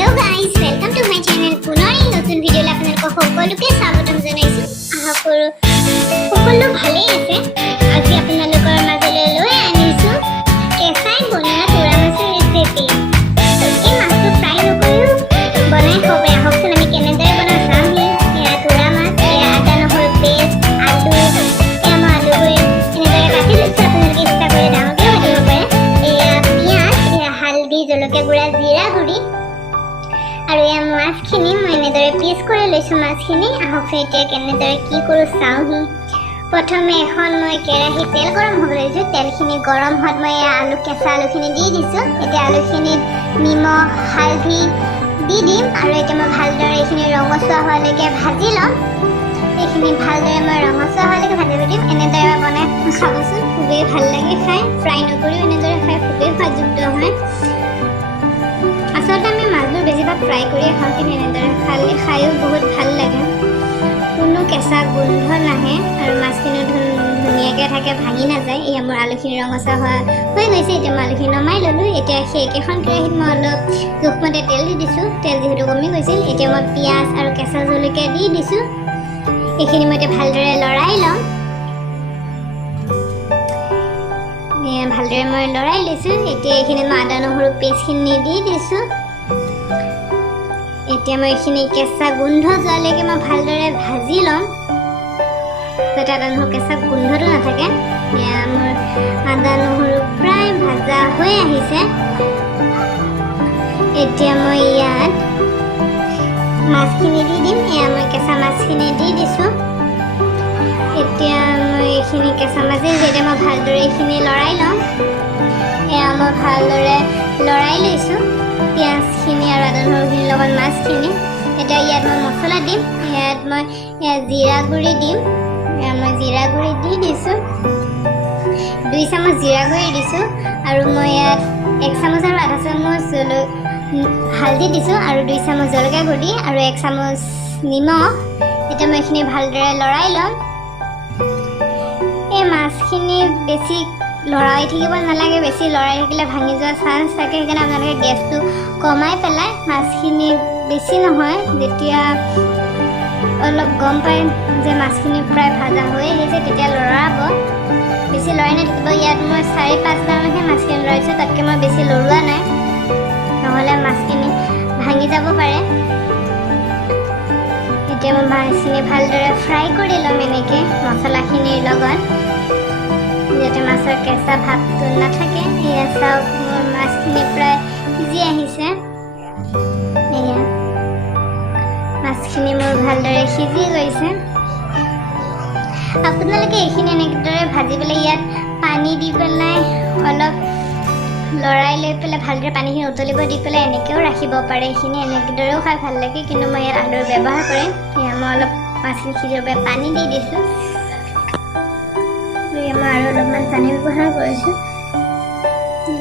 Hello guys, welcome to my channel. পুনৰ এই নতুন ভিডিঅ'লৈ আপোনালোকক সকলোকে স্বাগতম জনাইছো। আশা কৰোঁ সকলো ভালেই আছে। আজি আপোনালোকৰ মাজলৈ লৈ আনিছো কেঁচাই বনোৱা তোৰা মাছৰ ৰেচিপি। এই মাছটো ফ্ৰাই নকৰিও বনাই খাব আহকচোন আমি কেনেদৰে বনাওঁ চাম। এয়া তোৰা মাছ, এয়া আদা নহৰু পেষ্ট, আলু, এয়া মই আলুবোৰ এনেদৰে কাটি লৈছোঁ। আপোনালোকে ইচ্ছা কৰিলে ডাঙৰকৈও কাটিব পাৰে। এয়া পিঁয়াজ, এয়া হালধি, জলকীয়া গুড়া, জিৰা গুড়ি আৰু এয়া মাছখিনি মই এনেদৰে পিচ কৰি লৈছোঁ। মাছখিনি আহকচোন এতিয়া কেনেদৰে কি কৰোঁ চাওঁহি। প্ৰথমে এখন মই কেৰাহীত তেল গৰম হ'বলৈ দিছোঁ। তেলখিনি গৰম হোৱাত মই এয়া কেঁচা আলুখিনি দি দিছোঁ। এতিয়া আলুখিনিত নিমখ হালধি দি দিম আৰু এতিয়া মই ভালদৰে এইখিনি ৰঙচুৱা হোৱালৈকে ভাজি ল'ম। এইখিনি ভালদৰে মই ৰঙচুৱা হোৱালৈকে ভাজিব দিম। এনেদৰে বনাই খাবচোন, খুবেই ভাল লাগে খাই। ফ্ৰাই নকৰিও এনেদৰে খাই খুবেই সোৱাদযুক্ত হয়। আচলতে আমি মাছবোৰ বেছিভাগ ফ্ৰাই কৰিয়ে খাওঁ, কিন্তু এনেদৰে খায়ো বহুত ভাল লাগে। কোনো কেঁচা গোন্ধ নাহে আৰু মাছখিনিও ধুনীয়াকৈ থাকে, ভাঙি নাযায়। এয়া মোৰ আলুখিনি ৰঙচুৱা হৈ গৈছে। এতিয়া মই আলুখিনি নমাই ল'লোঁ। এতিয়া সেই একেখন কেৰাহীত মই অলপ জোখমতে তেল দি দিছোঁ। তেল যিহেতু কমি গৈছিল, এতিয়া মই পিঁয়াজ আৰু কেঁচা জলকীয়া দি দিছোঁ। এইখিনি মই এতিয়া ভালদৰে লৰাই ল'ম। ভালদৰে মই লৰাই লৈছোঁ। এতিয়া এইখিনি মই আদা নহৰু পেষ্টখিনি দি দিছোঁ। এতিয়া মই এইখিনি কেঁচা গোন্ধ যোৱালৈকে মই ভালদৰে ভাজি ল'ম, যাতে আদা নহৰু কেঁচা গোন্ধটো নাথাকে। এয়া মোৰ আদা নহৰু প্ৰায় ভাজা হৈ আহিছে। এতিয়া মই ইয়াত মাছখিনি দি দিম। এয়া মই কেঁচা মাছখিনি দি দিছোঁ। এতিয়া মই এইখিনি কেঁচা মাছেই যেতিয়া মই ভালদৰে এইখিনি লৰাই ল'ম। এয়া মই ভালদৰে লৰাই লৈছোঁ পিঁয়াজখিনি আৰু আদা নহৰুখিনিৰ লগত মাছখিনি। এতিয়া ইয়াত মই মছলা দিম। ইয়াত মই জিৰা গুড়ি দিম। এয়া মই জিৰা গুড়ি দি দিছোঁ। 2 চামুচ জিৰা গুড়ি দিছোঁ আৰু মই ইয়াত 1 চামুচ আৰু আধা চামুচ হালধি দিছোঁ আৰু 2 চামুচ জলকীয়া গুড়ি আৰু 1 চামুচ নিমখ। এতিয়া মই এইখিনি ভালদৰে লৰাই ল'ম। এই মাছখিনি বেছি লৰাই থাকিব নালাগে, বেছি লৰাই থাকিলে ভাঙি যোৱাৰ চান্স থাকে। সেইকাৰণে আপোনালোকে গেছটো কমাই পেলাই মাছখিনি বেছি নহয়, যেতিয়া অলপ গম পায় যে মাছখিনি প্ৰায় ভাজা হৈ আহিছে তেতিয়া লৰাব। বেছি লৰাই নাথাকিব। ইয়াত মই 4-5 বাৰমানহে মাছখিনি লৰাইছোঁ, তাতকৈ মই বেছি লৰোৱা নাই, নহ'লে মাছখিনি ভাঙি যাব পাৰে। এতিয়া মই মাছখিনি ভালদৰে ফ্ৰাই কৰি ল'ম এনেকৈ মছলাখিনিৰ লগত, যাতে মাছৰ কেঁচা ভাৱটো নাথাকে। এয়া চাওক মোৰ মাছখিনি প্ৰায় সিজি আহিছে। এয়া মাছখিনি মোৰ ভালদৰে সিজি গৈছে। আপোনালোকে এইখিনি এনেদৰে ভাজি পেলাই ইয়াত পানী দি পেলাই অলপ লৰাই লৈ পেলাই ভালদৰে পানীখিনি উতলিব দি পেলাই এনেকৈও ৰাখিব পাৰে। এইখিনি এনেদৰেও খাই ভাল লাগে, কিন্তু মই ইয়াত আলুৰ ব্যৱহাৰ কৰিম। এয়া মই অলপ মাছখিনি সিজিবৰ বাবে পানী দি দিছোঁ। মই আৰু অলপমান পানী ব্যৱহাৰ কৰিছোঁ।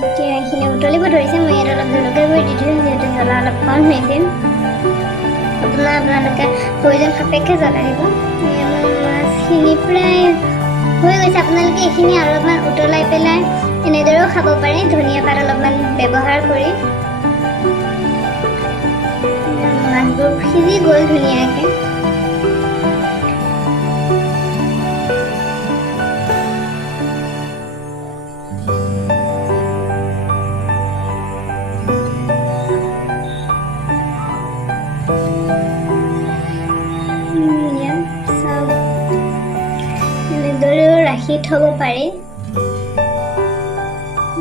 এতিয়া এইখিনি উতলিব ধৰিছে। মই ইয়াত অলপ জলকীয়া গুড়ি দি দিছোঁ, যিহেতু জ্বলা অলপ কম হৈছিল। আপোনালোকে প্ৰয়োজন সাপেক্ষে জ্বলা দিব। মোৰ মাছখিনি প্ৰায় হৈ গৈছে। আপোনালোকে এইখিনি আৰু অলপমান উতলাই পেলাই এনেদৰেও খাব পাৰে, ধনিয়া পাত অলপমান ব্যৱহাৰ কৰি। মাছবোৰ সিজি গ'ল ধুনীয়াকৈ। এনেদৰেও ৰাখি থ'ব পাৰি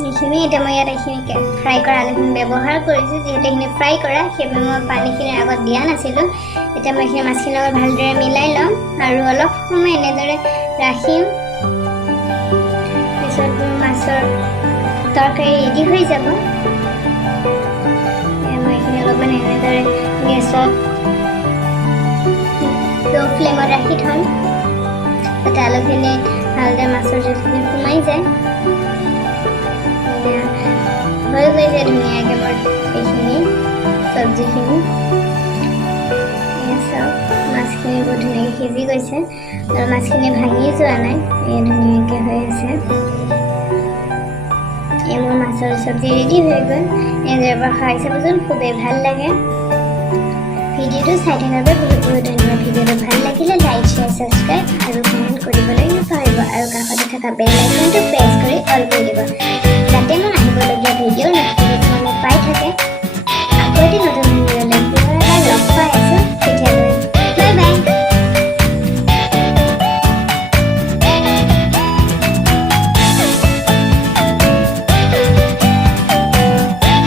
এইখিনি। এতিয়া মই ইয়াত এইখিনিকে ফ্ৰাই কৰা আলুখিনি ব্যৱহাৰ কৰিছোঁ, যিহেতু এইখিনি ফ্ৰাই কৰা, সেইবাবে মই পানীখিনি আগত দিয়া নাছিলোঁ। এতিয়া মই এইখিনি মাছখিনিৰ লগত ভালদৰে মিলাই ল'ম আৰু অলপ সময় এনেদৰে ৰাখিম। পিছত মোৰ মাছৰ তৰকাৰী ৰেডি হৈ যাব। মই এইখিনি অলপমান এনেদৰে গেছত ল' ফ্লেমত ৰাখি থ'ম, যাতে আলুখিনি ভালদৰে মাছৰ জুইখিনি সোমাই যায়। হৈ গৈছে ধুনীয়াকৈ মোৰ এইখিনি চব্জিখিনি। চাওক মাছখিনি বহুত ধুনীয়াকৈ সিজি গৈছে আৰু মাছখিনি ভাঙি যোৱা নাই, ধুনীয়াকৈ হৈ আছে। মোৰ মাছৰ চব্জি ৰেডি হৈ গ'ল। এবাৰ খাই চাবচোন, খুবেই ভাল লাগে। ভিডিঅ'টো চাই থকাৰ বাবে বহুত বহুত ধন্যবাদ। ভিডিঅ'টো ভাল লাগিলে লাইক শ্বেয়াৰ ছাবস্ক্ৰাইব আৰু কমেণ্ট কৰিবলৈ নাপাহৰিব আৰু কাষতে থকা বেল আইকনটো প্ৰেছ কৰি অল কৰি দিব।